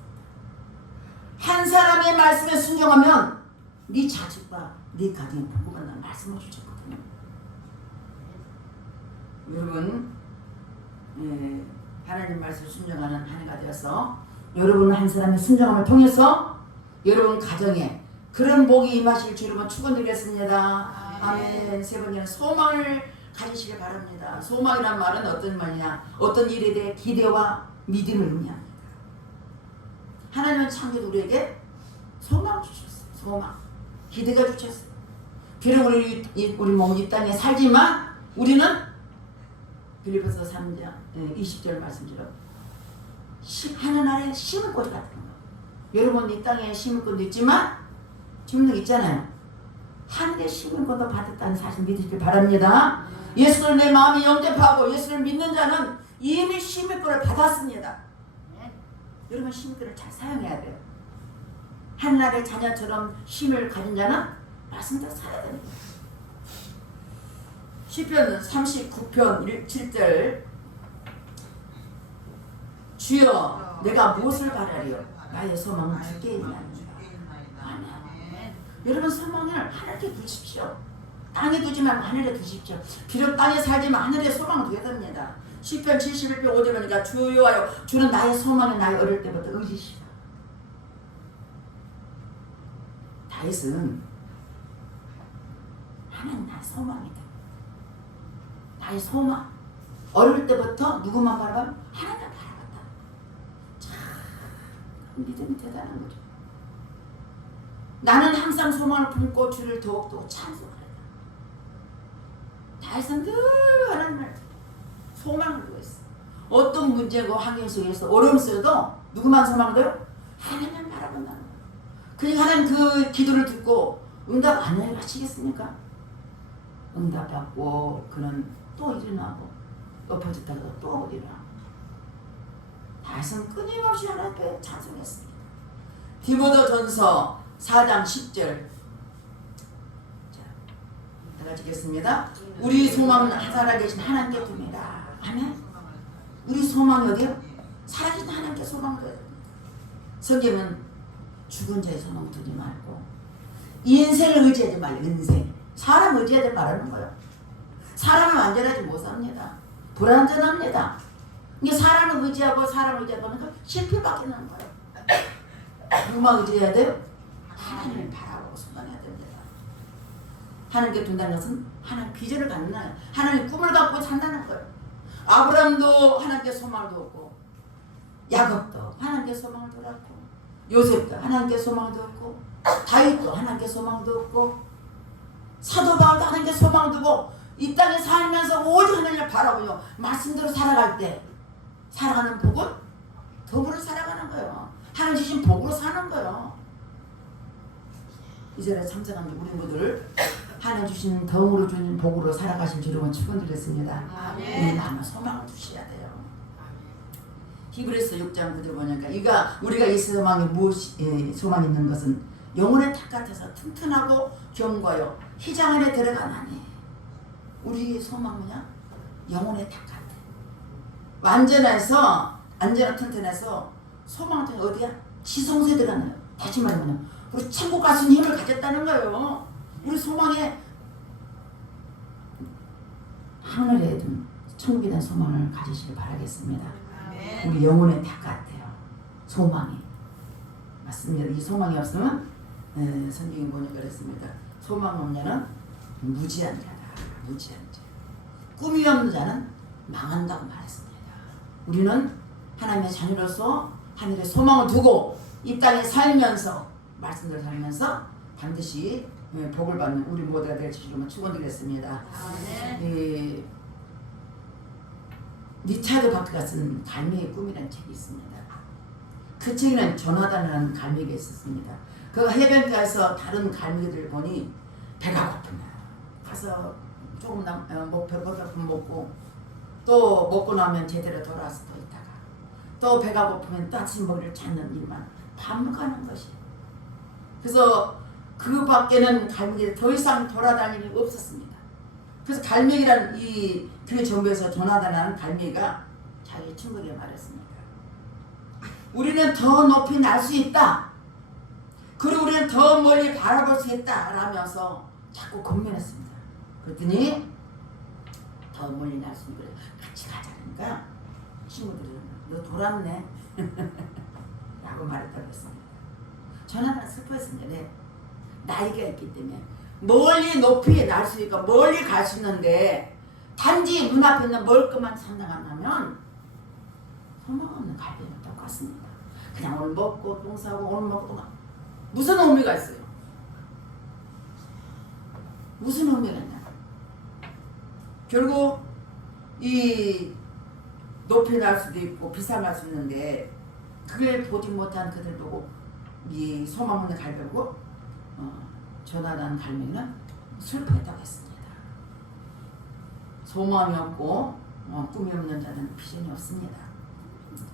한 사람의 말씀에 순종하면 네 자식과 네 가정에 복을 받는다는 말씀을 주셨거든요. 여러분 하나님 말씀을 순종하는 한 해가 되어서 여러분 한 사람의 순종함을 통해서 여러분 가정에 그런 복이 임하실 줄 여러분 축원드리겠습니다. 아멘. 세 번째는 소망을 가지시길 바랍니다. 소망이란 말은 어떤 말이냐? 어떤 일에 대해 기대와 믿음을 의미합니다. 하나님은 창조도 우리에게 소망을 주셨어요. 소망. 기대가 주셨어요. 비록 우리 몸은 이 땅에 살지만 우리는 빌립보서 3장 20절 말씀처럼 하늘 아래 심은 꽃 같은 거. 여러분 이 땅에 심은 꽃도 있지만 심는 거 있잖아요. 하늘에 심은 꽃도 받았다는 사실 믿으시길 바랍니다. 예수를 내 마음에 영접하고 예수를 믿는 자는 이미 심은 꽃을 받았습니다. 여러분 심은 꽃을 잘 사용해야 돼요. 하늘의 자녀처럼 힘을 가진 자는 말씀대로 살아야 됩니다. 시편 39편 7절 주여 내가 무엇을 바라리요 나의 소망은 주께 있나이다. 여러분 소망을 하늘에 두십시오. 땅에 두지 말고 하늘에 두십시오. 비록 땅에 살지만 하늘에 소망을 두어야 됩니다. 시편 71편 5절 보니까 주여와여 주는 나의 소망이 나의 어릴 때부터 의지시다. 다윗은 하나님 나의 소망이다. 나의 소망. 어릴 때부터 누구만 바라보면 하나님 바라봤다. 참 믿음이 대단한 거죠. 나는 항상 소망을 품고 주를 더욱더 찬송하리라. 다윗은 늘 하나님을 소망을 두고 있어. 어떤 문제고 환경 속에서 어려움 속에도 누구만 소망을 둬요? 하나님만 바라본다는 거예요. 그러니까 하나님 그 기도를 듣고 응답 안 하시겠습니까? 응답받고 그는 또 일어나고 엎어졌다가 또 일어나고 다윗은 끊임없이 하나님께 찬송했습니다. 디모데전서 4장 10절 다 같이 읽겠습니다. 우리 소망은 살아계신 하나님께 둡니다. 아멘. 우리 소망이 어디요? 살아계신 하나님께 소망을 둬야 됩니다. 성경은 죽은 자의 소망 두지 말고 인생을 의지하지 말고 인생 사람 의지하지 말라는 거예요. 사람은 완전하지 못합니다. 불완전합니다. 이게 사람을 의지하고 사람을 의지하고 하니까 실패밖에 나는 거예요. 누구만 의지해야 돼요? 하나님을 바라보고 순간해야 됩니다. 하나님께 둔다는 것은 하나님 비전을 갖는 거예요. 하나님 꿈을 갖고 산다는 거예요. 아브라함도 하나님께 소망을 두었고 야곱도 하나님께 소망을 두었고 요셉도 하나님께 소망을 두었고 다윗도 하나님께 소망을 두었고 사도 바울도 하나님께 소망을 두고 이 땅에 살면서 오직 하나님을 바라보며 말씀대로 살아갈 때 살아가는 복은 덕으로 살아가는 거예요. 하나님 주신 복으로 사는 거예요. 이 자리에 참석한 우리 모두를 하나님 주신 덕으로 주는 복으로 살아가신 줄 여러분 축원드렸습니다. 우리 마음에 소망을 두셔야 돼요. 히브리서 6장 9절 보니까 우리가 이 소망에 무엇이 소망이 있는 것은 영혼의 탁 같아서 튼튼하고 견고하여 휘장 안에 들어가나니 우리의 소망은 뭐냐? 영혼의 탁 같아. 완전해서 안전한 튼튼해서 소망은 어디야? 지성소에 들어가나요? 다시 말하면 우리 천국 갈 수 있는 힘을 가졌다는 거예요. 우리 소망에 하늘에 둔 천국에 대한 소망을 가지시길 바라겠습니다. 우리 영혼의 탁 같아요. 소망이 맞습니다. 이 소망이 없으면 성경이 뭐냐 그랬습니다. 소망 없는 자는 무지한 자다. 무지한 자. 꿈이 없는 자는 망한다고 말했습니다. 우리는 하나님의 자녀로서 하늘에 소망을 두고 이 땅에 살면서 말씀대로 살면서 반드시 복을 받는 우리 모두가 될 주시면 축원드리겠습니다. 리차드 바크가 쓴 갈매의 꿈이라는 책이 있습니다. 그 책에는 조나단이라는 갈매기가 있었습니다. 그 해변가에서 다른 갈매기들 보니 배가 고프면 가서 조금 배고프면 먹고 또 먹고 나면 제대로 돌아와서 또 있다가 또 배가 고프면 또 아침 먹이를 찾는 일만 반복하는 것이. 그래서 그 밖에는 갈매기들이 더 이상 돌아다닐 일이 없었습니다. 그래서 갈매기란 그 정부에서 조나단이라는 갈매기가 자기 친구에게 말했습니다. 우리는 더 높이 날 수 있다. 그리고 우리는 더 멀리 바라볼 수 있다. 라면서 자꾸 권면했습니다. 그랬더니 더 멀리 날 수 있는 거래. 같이 가자니까 친구들은 너 돌았네. 라고 말했다고 했습니다. 조나단은 슬퍼했습니다. 네. 나이가 있기 때문에 멀리 높이 날 수 있고 멀리 갈 수 있는데 단지 눈앞에 있는 먹을 것만 산다간다면 소망 없는 갈매기는 똑같습니다. 그냥 오늘 먹고 똥 싸고 오늘 먹고 똥 무슨 의미가 있어요? 무슨 의미가 있냐? 결국 이 높이 날 수도 있고 비상할 수 있는데 그걸 보지 못한 그들 보고 이 소망 없는 갈매기 보고 조나단 갈매기는 슬퍼했다고 했습니다. 소망이 없고 꿈이 없는 자는 비전이 없습니다.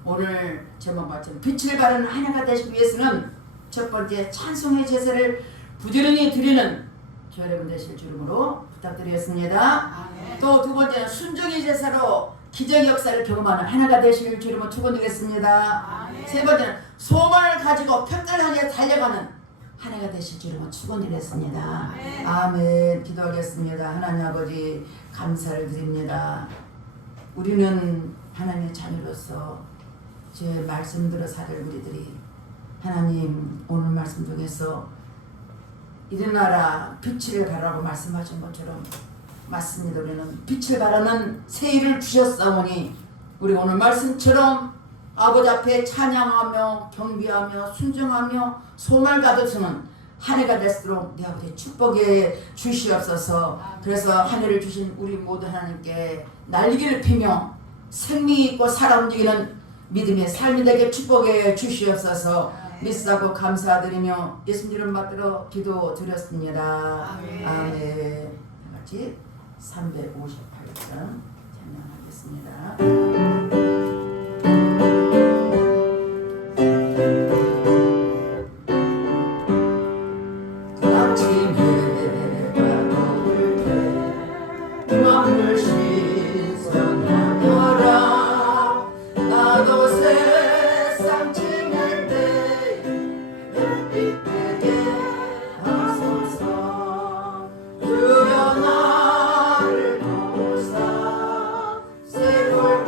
오늘 제목처럼 빛을 발하는 한 해가 되시기 위해서는 첫 번째 찬송의 제사를 부지런히 드리는 저 여러분 되실 주름으로 부탁드리겠습니다. 또 두 번째는 순종의 제사로 기적 역사를 경험하는 한 해가 되실 주름으로 축원드리겠습니다. 세 번째는 소망을 가지고 평가를 향해 달려가는 한 해가 되실 줄은 축원드렸습니다. 아멘. 기도하겠습니다. 하나님 아버지 감사를 드립니다. 우리는 하나님의 자녀로서 제 말씀대로 살 우리들이 하나님 오늘 말씀 중에서 일어나라 빛을 발하라고 말씀하신 것처럼 맞습니다. 우리는 빛을 발하는 새해를 주셨사오니 우리 오늘 말씀처럼 아버지 앞에 찬양하며 경배하며 순종하며 소망을 가득히는 한 해가 될수록 내 아버지 축복해 주시옵소서. 그래서 한 해를 주신 우리 모두 하나님께 날개를 피며 생명이 있고 살아 움직이는 믿음의 삶이 되게 축복해 주시옵소서. 믿사고 감사드리며 예수님 이름 받들어 기도 드렸습니다. 아멘. 같이 358장 찬양하겠습니다. 주여 나를 도우사 새로운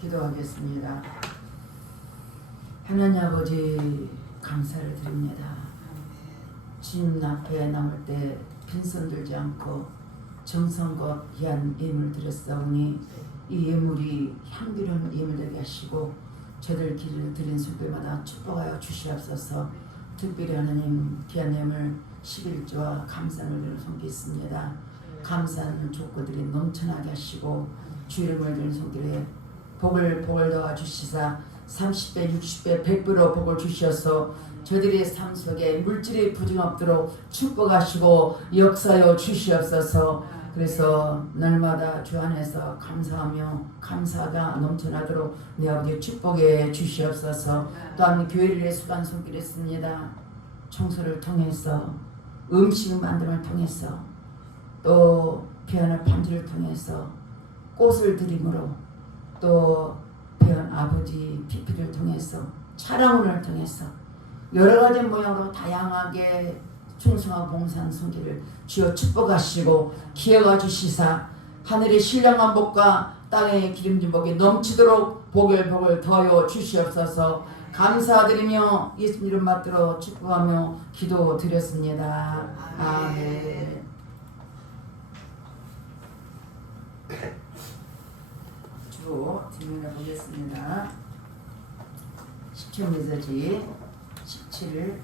기도하겠습니다. 하나님 아버지 감사를 드립니다. 주님 앞에 나올 때 빈손 들지 않고 정성껏 귀한 예물 드렸사오니 이 예물이 향기로운 예물 되게 하시고 저들 길을 드린 손길마다 축복하여 주시옵소서. 특별히 하나님 귀한 예물 11조와 감사를 섬기겠습니다. 감사는 족구들이 넘쳐나게 하시고 주 이름을 드린 손길에 복을 더하 주시사 30배 60배 100배로 복을 주셔서 저들의 삶 속에 물질이 부정 없도록 축복하시고 역사여 주시옵소서. 그래서 날마다 주 안에서 감사하며 감사가 넘쳐나도록 내 아버지 축복해 주시옵소서. 또한 교회를 수반 손길했습니다. 청소를 통해서 음식 만듦을 통해서 또 피아노 반주를 통해서 꽃을 드림으로 또 배운 아버지 PP를 통해서 차량운을 통해서 여러 가지 모양으로 다양하게 충성한 봉사한 손길을 주여 축복하시고 기여가 주시사 하늘의 신령한 복과 땅의 기름진 복이 넘치도록 복을 더하여 주시옵소서. 감사드리며 예수님 이름 받들어 축복하며 기도드렸습니다. 아멘. 주 질문해 보겠습니다. 10초 메시지 17일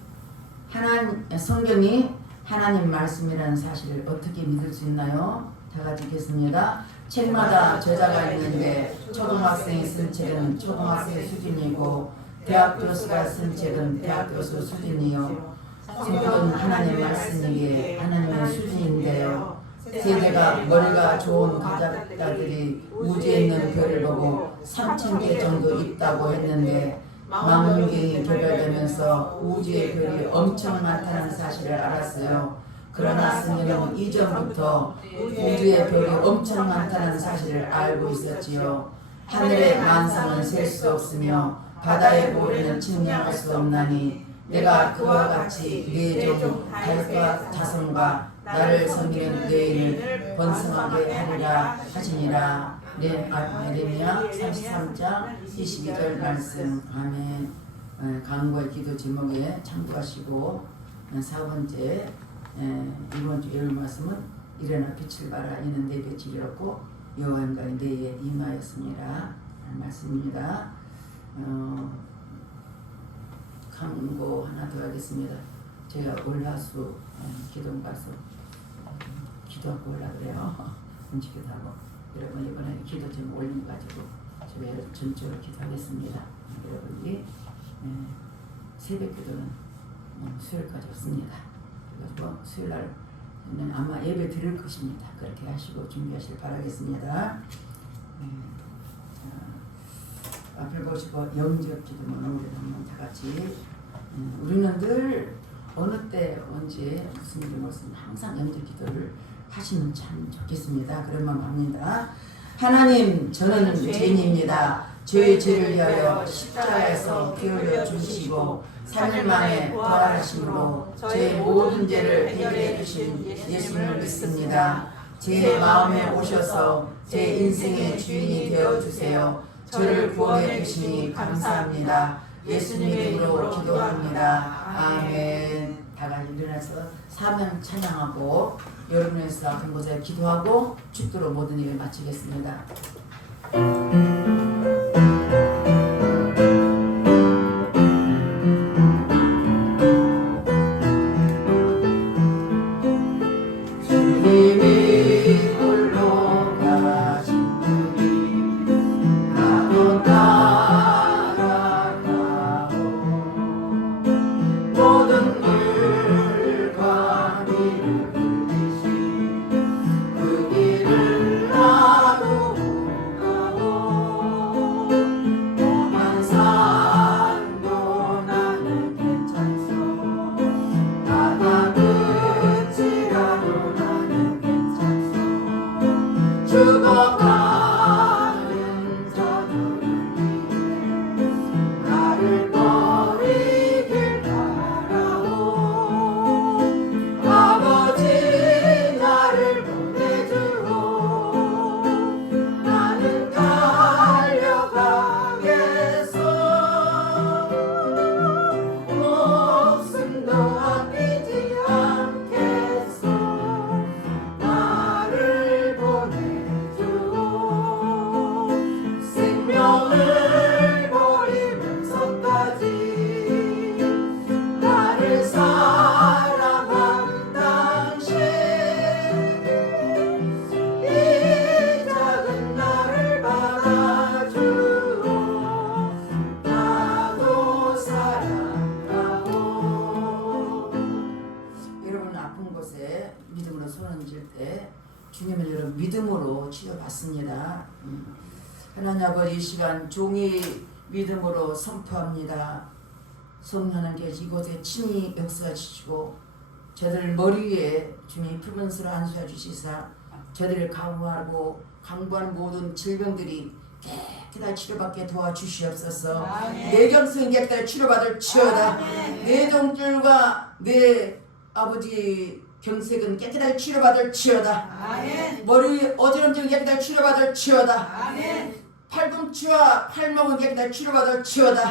성경이 하나님 말씀이라는 사실을 어떻게 믿을 수 있나요? 다 같이 읽겠습니다. 책마다 저자가 있는데 초등학생이 쓴 책은 초등학생 수준이고 대학 교수가 쓴 책은 대학 교수 수준이요. 성경은 하나님 말씀이기에 하나님의 수준인데요. 세계가 머리가 좋은 과학자들이 우주에 있는 별을 보고 3,000개 정도 있다고 했는데 망원경이 개발되면서 우주의 별이 엄청 많다는 사실을 알았어요. 그러나 성경은 이전부터 우주의 별이 엄청 많다는 사실을 알고 있었지요. 하늘의 만상은 셀 수 없으며 바다의 모래는 측량할 수 없나니 내가 그와 같이 내 종 다윗과 자손과 나를 섬기는 뇌인을 번성하게 하리라 하시니라. 예레미야 33장 22절 말씀. 아멘. 강구의 기도 제목에 참고하시고 4번째 이번 주 예물 말씀은 일어나 빛을 발하 이는 내 빛이 이었고 여호와 영광이 내에 임하였습니다. 말씀입니다. 강구 하나 더 하겠습니다. 제가 올라수 기도 가서 기도하고 올라 그래요. 음식기도 하고 여러분 이번에 기도 제목 올린 가지고 제가 전적으로 기도하겠습니다. 여러분이 새벽 기도는 수요일까지 없습니다. 그래서 수요일날 아마 예배 드릴 것입니다. 그렇게 하시고 준비하시길 바라겠습니다. 앞을 보시고 영접 기도는 우리 한번 다 같이 우리는 늘 어느 때 언제 무슨 일이 무슨 항상 영접 기도를 하시면 참 좋겠습니다. 그런 마음 합니다. 하나님 저는 죄인입니다. 저의 죄를 위하여 십자가에서 피 흘려 주시고 3일 만에 부활하심으로 제 모든 죄를 해결해 주신 예수님을 믿습니다. 제 마음에 오셔서 제 인생의 주인이 되어주세요. 저를 구원해 주시니 감사합니다. 예수님 이름으로 기도합니다. 아멘. 다 같이 일어나서 사명 찬양하고 여러분에서 아픈 곳에 기도하고 축도로 모든 일을 마치겠습니다. 은혜도 받습니다. 하나님 아버지 이 시간 종이 믿음으로 선포합니다. 성령 하나님께서 이곳에 친히 역사하시고 저들 머리 위에 주님 푸른 수로 안수해 주시사 저들을 강구하는 모든 질병들이 깨끗하게 치료받게 도와주시옵소서. 뇌경색 깨끗하게 치료받을 치어다. 뇌종줄과 뇌 아버지 경색은 깨끗하게 치료받을 치어다. 머리 어지럼증 깨끗하게 치료받을 치어다. 팔꿈치와 팔목은 깨끗하게 치료받을 치어다.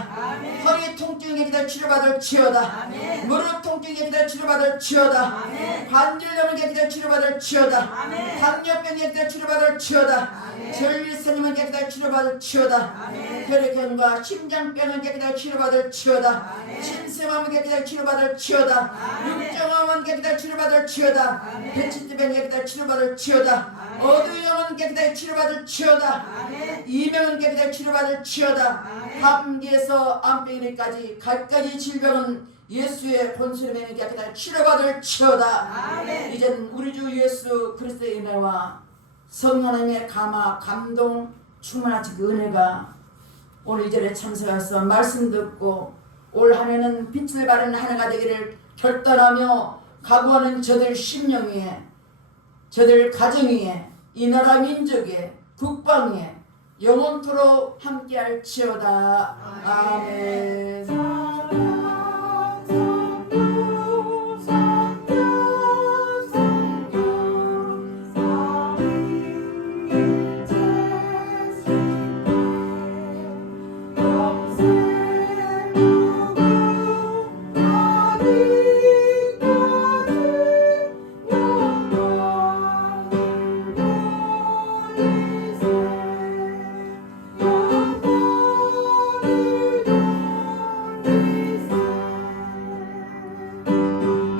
허리 통증 깨끗하게 치료받을 치어다. 무릎 통증 깨끗하게 치료받을 치어다. 관절염은 깨끗하게 치료받을 치어다. 당뇨병 깨끗하게 치료받을 치어다. 전립선염은 깨끗하게 치료받을 치어다. 혈액형과 심장병은 깨끗하게 치료받을 치어다. 심생암은 깨끗하게 치료받을 치어다. 육정암은 깨끗하게 치료받을 치어다. 배치병 깨끗하게 치료받을 치어다. 어두염은 깨끗하게 치료받을 치어다. 이명은 깨끗하게 치료받을 치어다. 감기에서 암병이까지 갖가지 질병은 예수의 본수름에 깨끗하게 치료받을 치어다. 이젠 우리 주 예수 그리스도의 은혜와 성령님의 감동 충만하신 그 은혜가 오늘 이 자리에 참석해서 말씀 듣고 올 한 해는 빛을 발하는 한 해가 되기를 결단하며 각오하는 저들 심령 위에 저들 가정 위에 이 나라 민족에 국방 위에 영원토록 함께할 치어다. 아멘.